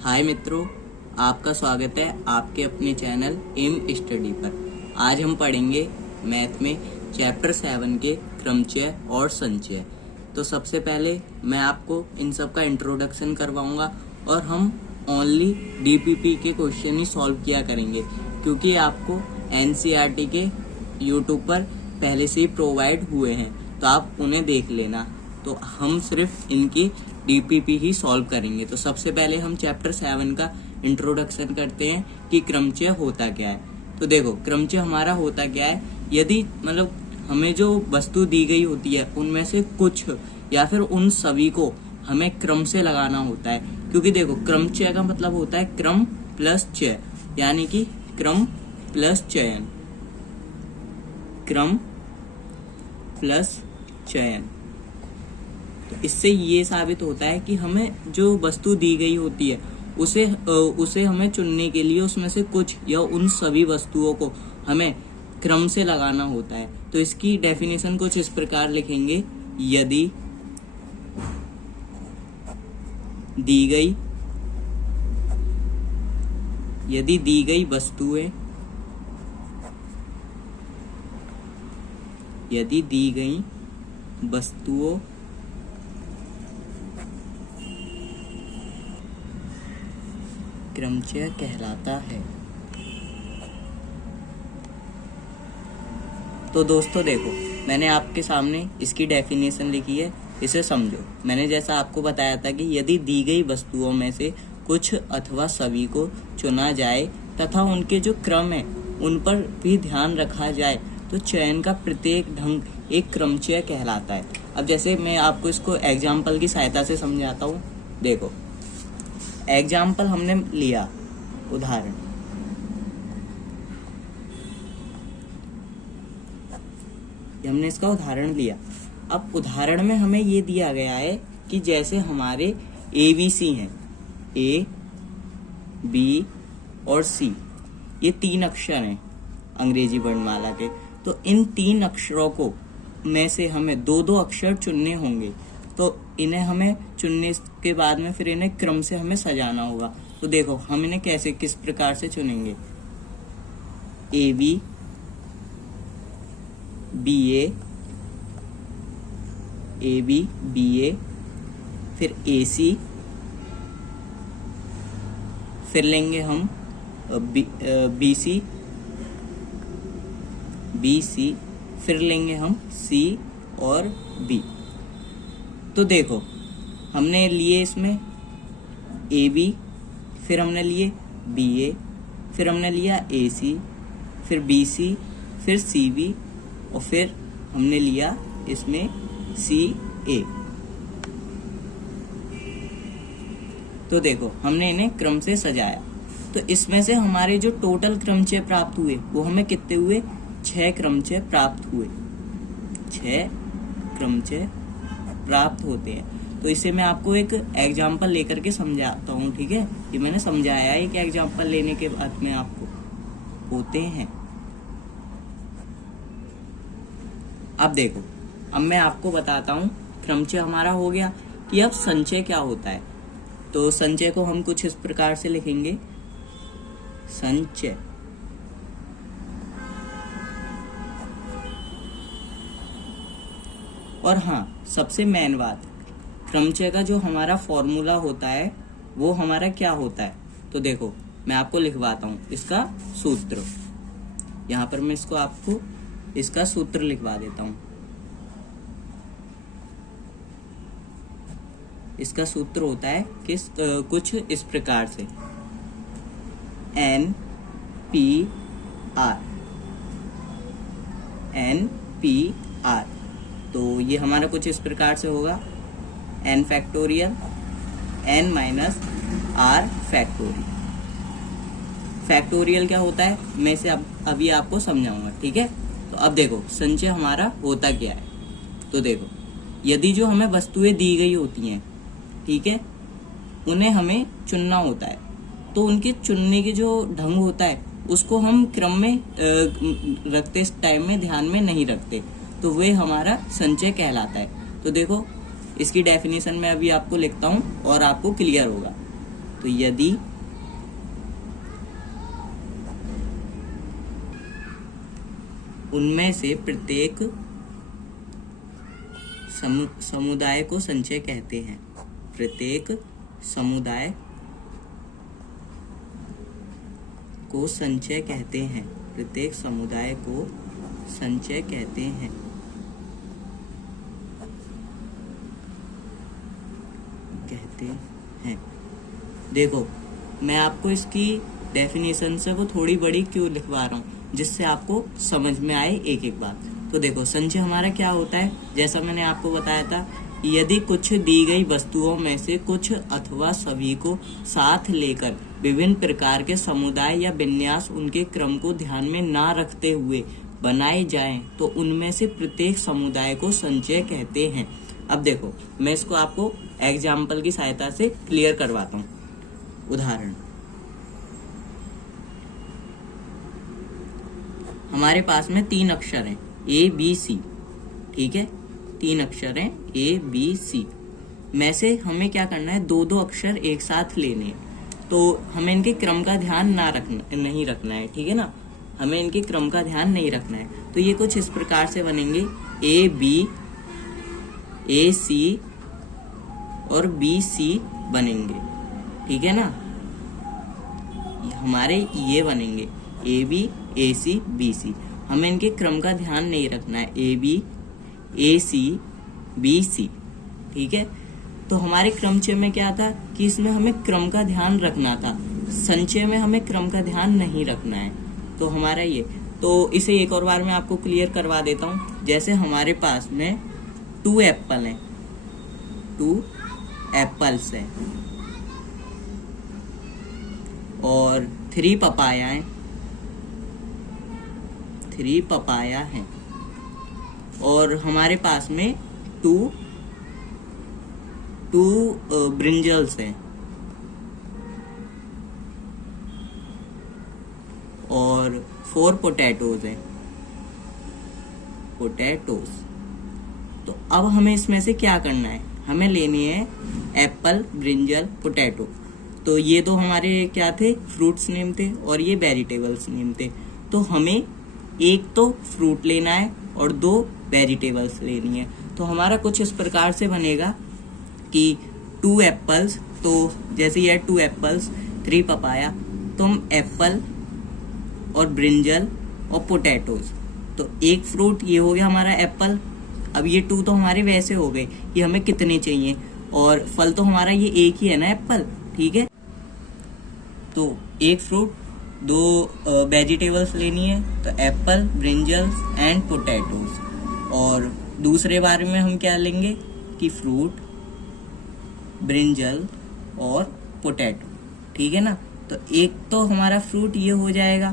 हाय मित्रों, आपका स्वागत है आपके अपने चैनल एम स्टडी पर। आज हम पढ़ेंगे मैथ में चैप्टर 7 के क्रमचय और संचय। तो सबसे पहले मैं आपको इन सब का इंट्रोडक्शन करवाऊंगा और हम ओनली डीपीपी के क्वेश्चन ही सॉल्व किया करेंगे, क्योंकि आपको एनसीईआरटी के यूट्यूब पर पहले से ही प्रोवाइड हुए हैं, तो आप उन्हें देख लेना। तो हम सिर्फ इनकी डीपीपी ही सॉल्व करेंगे। तो सबसे पहले हम चैप्टर 7 का इंट्रोडक्शन करते हैं कि क्रमचय होता क्या है। तो देखो, क्रमचय हमारा होता क्या है, यदि हमें जो वस्तु दी गई होती है उनमें से कुछ या फिर उन सभी को हमें क्रम से लगाना होता है। क्योंकि देखो, क्रमचय का मतलब होता है क्रम प्लस चय, यानी कि क्रम प्लस चयन, क्रम प्लस चयन। तो इससे ये साबित होता है कि हमें जो वस्तु दी गई होती है उसे हमें चुनने के लिए उसमें से कुछ या उन सभी वस्तुओं को हमें क्रम से लगाना होता है। तो इसकी डेफिनेशन कुछ इस प्रकार लिखेंगे, यदि दी गई वस्तुएं क्रमचय कहलाता है। तो दोस्तों देखो, मैंने आपके सामने इसकी डेफिनेशन लिखी है, इसे समझो। मैंने जैसा आपको बताया था कि यदि दी गई वस्तुओं में से कुछ अथवा सभी को चुना जाए तथा उनके जो क्रम है उन पर भी ध्यान रखा जाए तो चयन का प्रत्येक ढंग एक क्रमचय कहलाता है। अब जैसे मैं आपको इसको एग्जाम्पल की सहायता से समझाता हूँ। देखो, एग्जाम्पल हमने लिया, उदाहरण। हमने इसका उदाहरण लिया। अब उदाहरण में हमें ये दिया गया है कि जैसे हमारे ABC हैं, A, B और C, ये 3 अक्षर हैं अंग्रेजी वर्णमाला के। तो इन 3 अक्षरों को में से हमें 2-2 अक्षर चुनने होंगे। तो इन्हें हमें चुनने के बाद में फिर इन्हें क्रम से हमें सजाना होगा। तो देखो, हम इन्हें किस प्रकार से चुनेंगे। AB, BA, AB, BA, फिर AC, फिर लेंगे हम BC, BC, फिर लेंगे हम C और B। तो देखो, हमने लिए इसमें AB, फिर हमने लिए BA, फिर हमने लिया AC, फिर BC, फिर CB और फिर हमने लिया इसमें CA। तो देखो, हमने इन्हें क्रम से सजाया। तो इसमें से हमारे जो टोटल क्रमचय प्राप्त हुए वो हमें कितने हुए? 6 क्रमचय प्राप्त हुए। 6 क्रमचय प्राप्त होते हैं। तो इसे मैं आपको एक एग्जाम्पल लेकर के समझाता हूँ, ठीक है। ये मैंने समझाया है कि एग्जाम्पल लेने के बाद में आपको होते हैं। अब देखो, अब मैं आपको बताता हूँ क्रमचय हमारा हो गया कि अब संचय क्या होता है। तो संचय को हम कुछ इस प्रकार से लिखेंगे, संचय। और हाँ, सबसे मेन बात, क्रमचय का जो हमारा फॉर्मूला होता है वो हमारा क्या होता है। तो देखो, मैं आपको लिखवाता हूँ इसका सूत्र। यहाँ पर मैं आपको इसका सूत्र लिखवा देता हूँ। इसका सूत्र होता है कुछ इस प्रकार से, NPR। तो ये हमारा कुछ इस प्रकार से होगा, n factorial n minus r factorial. Factorial क्या होता है मैं इसे अभी आपको समझाऊंगा, ठीक है। तो अब देखो, संचय हमारा होता क्या है। तो देखो, यदि जो हमें वस्तुएं दी गई होती हैं, ठीक है, उन्हें हमें चुनना होता है। तो उनके चुनने के जो ढंग होता है उसको हम क्रम में रखते टाइम में ध्यान में नहीं रखते, तो वह हमारा संचय कहलाता है। तो देखो, इसकी डेफिनेशन मैं अभी आपको लिखता हूँ और आपको क्लियर होगा। तो यदि उनमें से प्रत्येक समुदाय को संचय कहते हैं। प्रत्येक समुदाय को संचय कहते हैं। प्रत्येक समुदाय को संचय कहते हैं। देखो, मैं आपको इसकी डेफिनेशन से वो थोड़ी बड़ी क्यों लिखवा रहा हूँ, जिससे आपको समझ में आए एक एक बात। तो देखो, संचय हमारा क्या होता है, जैसा मैंने आपको बताया था, यदि कुछ दी गई वस्तुओं में से कुछ अथवा सभी को साथ लेकर विभिन्न प्रकार के समुदाय या विन्यास उनके क्रम को ध्यान में ना रखते हुए बनाए जाएं, तो उनमें से प्रत्येक समुदाय को संचय कहते हैं। अब देखो, मैं इसको आपको एग्जाम्पल की सहायता से क्लियर करवाता हूँ। उदाहरण, हमारे पास में 3 अक्षर हैं ABC, ठीक है, 3 अक्षर हैं ABC में से हमें क्या करना है, 2-2 अक्षर एक साथ लेने हैं। तो हमें इनके क्रम का ध्यान नहीं रखना है, ठीक है ना, हमें इनके क्रम का ध्यान नहीं रखना है। तो ये कुछ इस प्रकार से बनेंगे, AB, AC और BC बनेंगे, ठीक है ना, हमारे ये बनेंगे AB, AC, BC। हमें इनके क्रम का ध्यान नहीं रखना है, AB, AC, BC, ठीक है। तो हमारे क्रमचय में क्या था कि इसमें हमें क्रम का ध्यान रखना था, संचय में हमें क्रम का ध्यान नहीं रखना है। तो हमारा ये, तो इसे एक और बार मैं आपको क्लियर करवा देता हूँ। जैसे हमारे पास में 2 एप्पल हैं, 2 एप्पल्स हैं और 3 पपाया हैं, 3 पपाया हैं, और हमारे पास में 2 ब्रिंजल्स हैं और 4 पोटैटोज हैं, पोटैटोज। तो अब हमें इसमें से क्या करना है, हमें लेनी है एप्पल, ब्रिंजल, पोटैटो। तो ये तो हमारे क्या थे, फ्रूट्स नेम थे, और ये वेजिटेबल्स नेम थे। तो हमें एक तो फ्रूट लेना है और 2 वेजिटेबल्स लेनी है। तो हमारा कुछ इस प्रकार से बनेगा कि 2 एप्पल्स, तो जैसे ये 2 एप्पल्स, 3 पपाया, तो हम एप्पल और ब्रिंजल और पोटैटोज, तो एक फ्रूट ये हो गया हमारा एप्पल। अब ये 2 तो हमारे वैसे हो गए, ये हमें कितने चाहिए, और फल तो हमारा ये एक ही है ना, एप्पल, ठीक है। तो एक फ्रूट, 2 वेजिटेबल्स लेनी है, तो एप्पल, ब्रिंजल्स एंड पोटैटोज। और दूसरे बारे में हम क्या लेंगे कि फ्रूट, ब्रिंजल और पोटैटो, ठीक है ना। तो एक तो हमारा फ्रूट ये हो जाएगा,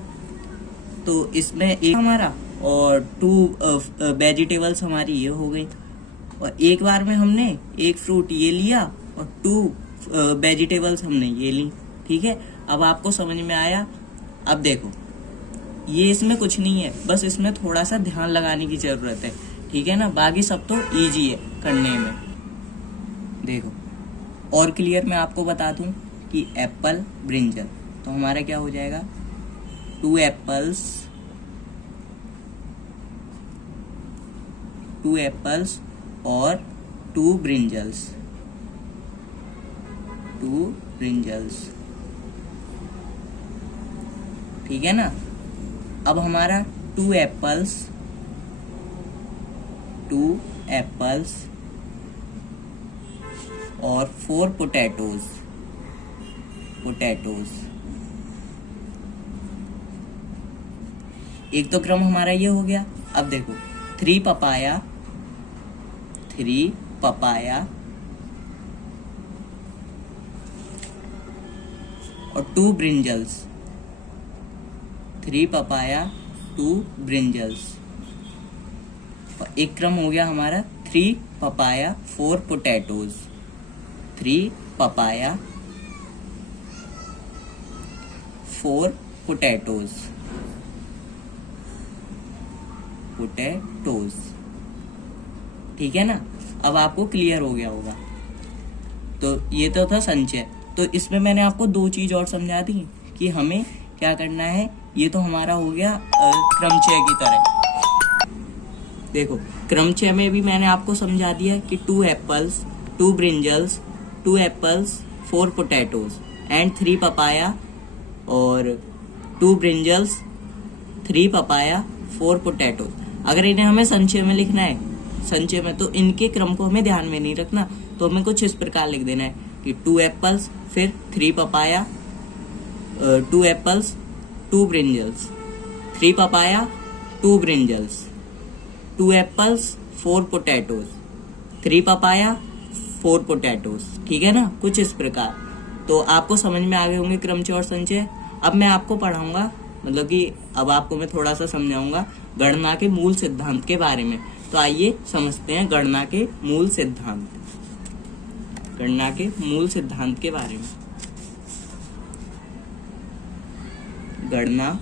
तो इसमें एक हमारा, और 2 वेजिटेबल्स हमारी ये हो गई। और एक बार में हमने एक फ्रूट ये लिया और 2 वेजिटेबल्स हमने ये ली, ठीक है। अब आपको समझ में आया। अब देखो, ये इसमें कुछ नहीं है, बस इसमें थोड़ा सा ध्यान लगाने की जरूरत है, ठीक है ना, बाकी सब तो इजी है करने में। देखो, और क्लियर मैं आपको बता दूं कि एप्पल, ब्रिंजल, तो हमारा क्या हो जाएगा, 2 एप्पल्स, 2 एप्पल्स और 2 ब्रिंजल्स, 2 ब्रिंजल्स, ठीक है ना। अब हमारा 2 एप्पल्स, 2 एप्पल्स और 4 पोटैटोज, पोटैटोज। एक तो क्रम हमारा ये हो गया। अब देखो, 3 पपाया, 3 पपाया और 2 ब्रिंजल्स, 3 पपाया, 2 ब्रिंजल्स। और एक क्रम हो गया हमारा 3 papaya, 4 potatoes, 3 papaya, 4 potatoes, potatoes, ठीक है ना। अब आपको क्लियर हो गया होगा। तो ये तो था संचय। तो इसमें मैंने आपको दो चीज और समझा दी कि हमें क्या करना है। ये तो हमारा हो गया क्रमचय की तरह। देखो क्रमचय में भी मैंने आपको समझा दिया कि 2 apples 2 brinjals 2 apples 4 potatoes and 3 papaya, और 2 ब्रिंजल्स 3 पपाया 4 पोटैटोज। अगर इन्हें हमें संचय में लिखना है, संचय में, तो इनके क्रम को हमें ध्यान में नहीं रखना, तो हमें कुछ इस प्रकार लिख देना है कि 2 एप्पल्स फिर 3 papaya 2 apples 2 brinjals 3 papaya 2 brinjals 2 apples 4 potatoes 3 papaya 4 potatoes. ठीक है ना, कुछ इस प्रकार। तो आपको समझ में आ गए होंगे क्रमचय और संचय। अब मैं आपको पढ़ाऊंगा, मतलब कि अब आपको मैं थोड़ा सा समझाऊंगा गणना के मूल सिद्धांत के बारे में। तो आइए समझते हैं गणना के मूल सिद्धांत, गणना के मूल सिद्धांत के बारे में। गणना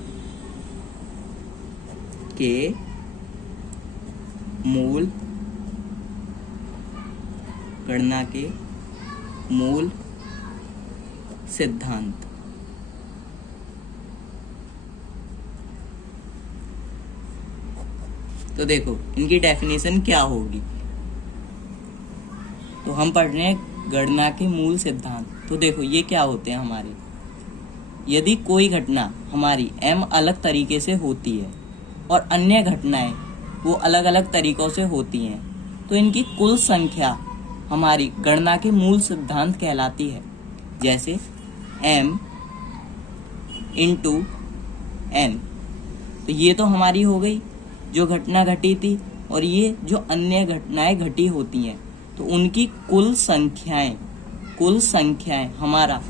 के मूल, गणना के मूल सिद्धांत। तो देखो इनकी डेफिनेशन क्या होगी। तो हम पढ़ रहे हैं गणना के मूल सिद्धांत। तो देखो ये क्या होते हैं हमारे। यदि कोई घटना हमारी m अलग तरीके से होती है और अन्य घटनाएं वो अलग अलग तरीकों से होती हैं, तो इनकी कुल संख्या हमारी गणना के मूल सिद्धांत कहलाती है। जैसे m इंटू n, तो ये तो हमारी हो गई जो घटना घटी थी, और ये जो अन्य घटनाएं घटी होती हैं तो उनकी कुल संख्याएं हमारा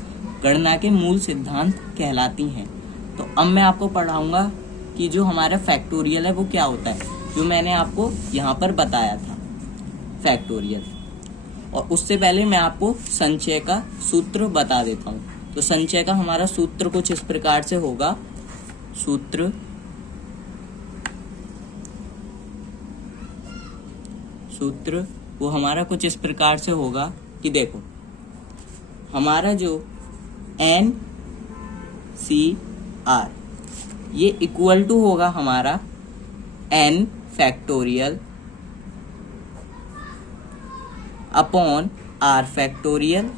गणना के मूल सिद्धांत कहलाती हैं। तो अब मैं आपको पढ़ाऊंगा कि जो हमारा फैक्टोरियल है वो क्या होता है, जो मैंने आपको यहाँ पर बताया था फैक्टोरियल। और उससे पहले मैं आपको संचय का सूत्र बता देता हूँ। तो संचय का हमारा सूत्र कुछ इस प्रकार से होगा। सूत्र वो हमारा कुछ इस प्रकार से होगा कि देखो हमारा जो NCR ये इक्वल टू होगा हमारा n factorial upon r factorial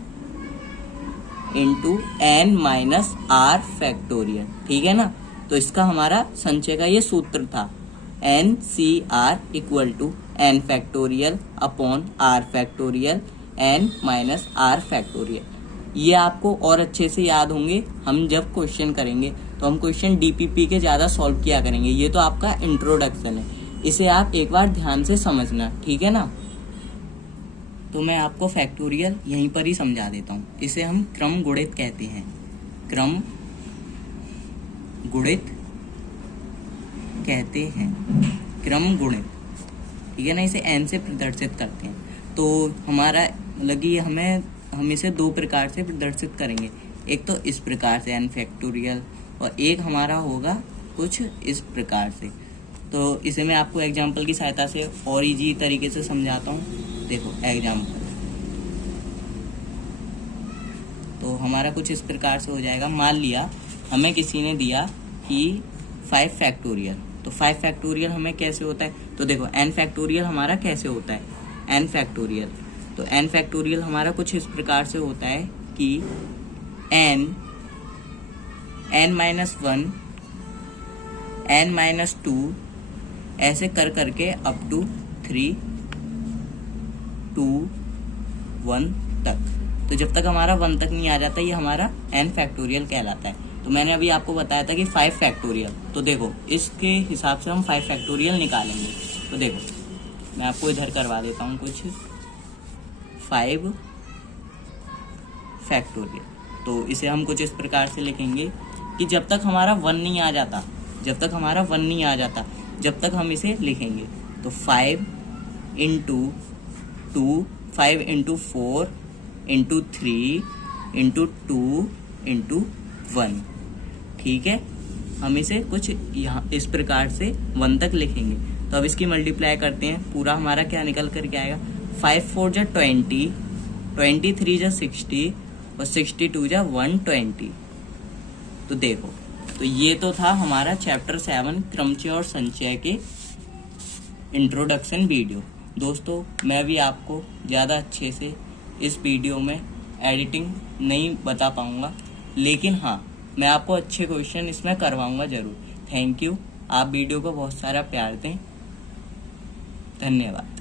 into n minus r factorial. ठीक है ना, तो इसका हमारा संचय का ये सूत्र था NCR equal to n factorial upon r factorial n minus r factorial. ये आपको और अच्छे से याद होंगे। हम जब क्वेश्चन करेंगे तो हम क्वेश्चन DPP के ज़्यादा सॉल्व किया करेंगे। ये तो आपका इंट्रोडक्शन है, इसे आप एक बार ध्यान से समझना। ठीक है ना, तो मैं आपको फैक्टोरियल यहीं पर ही समझा देता हूँ। इसे हम क्रम गुणित कहते हैं, क्रम गुणित कहते हैं, क्रम गुणित। ठीक है ना, इसे n से प्रदर्शित करते हैं। तो हमारा मतलब कि हम इसे दो प्रकार से प्रदर्शित करेंगे। एक तो इस प्रकार से n फैक्टोरियल, और एक हमारा होगा कुछ इस प्रकार से। तो इसे मैं आपको एग्जाम्पल की सहायता से और इजी तरीके से समझाता हूँ। देखो एग्जाम्पल, तो हमारा कुछ इस प्रकार से हो जाएगा। मान लिया हमें किसी ने दिया कि 5 फैक्टोरियल, तो 5 फैक्टोरियल हमें कैसे होता है। तो देखो n फैक्टोरियल हमारा कैसे होता है, n फैक्टोरियल, तो n फैक्टोरियल हमारा कुछ इस प्रकार से होता है कि n माइनस 1 n माइनस 2 ऐसे कर करके अप टू 3 2 1 तक। तो जब तक हमारा 1 तक नहीं आ जाता ये हमारा n फैक्टोरियल कहलाता है। तो मैंने अभी आपको बताया था कि 5 फैक्टोरियल, तो देखो इसके हिसाब से हम 5 फैक्टोरियल निकालेंगे। तो देखो मैं आपको इधर करवा देता हूँ कुछ 5 फैक्टोरियल। तो इसे हम कुछ इस प्रकार से लिखेंगे कि जब तक हमारा 1 नहीं आ जाता, जब तक हम इसे लिखेंगे। तो 5 into 2, 5 into 4 into 3 into 2 into 1। ठीक है, हम इसे कुछ यहाँ इस प्रकार से 1 तक लिखेंगे। तो अब इसकी मल्टीप्लाई करते हैं, पूरा हमारा क्या निकल कर के आएगा। 5 4 जा 20, 23 जा 60, और 62 जा 120। तो देखो, तो ये तो था हमारा चैप्टर 7 क्रमचय और संचय के इंट्रोडक्शन वीडियो। दोस्तों, मैं भी आपको ज़्यादा अच्छे से इस वीडियो में एडिटिंग नहीं बता पाऊँगा, लेकिन हाँ, मैं आपको अच्छे क्वेश्चन इसमें करवाऊँगा ज़रूर। Thank you. आप वीडियो को बहुत सारा प्यार दें। धन्यवाद।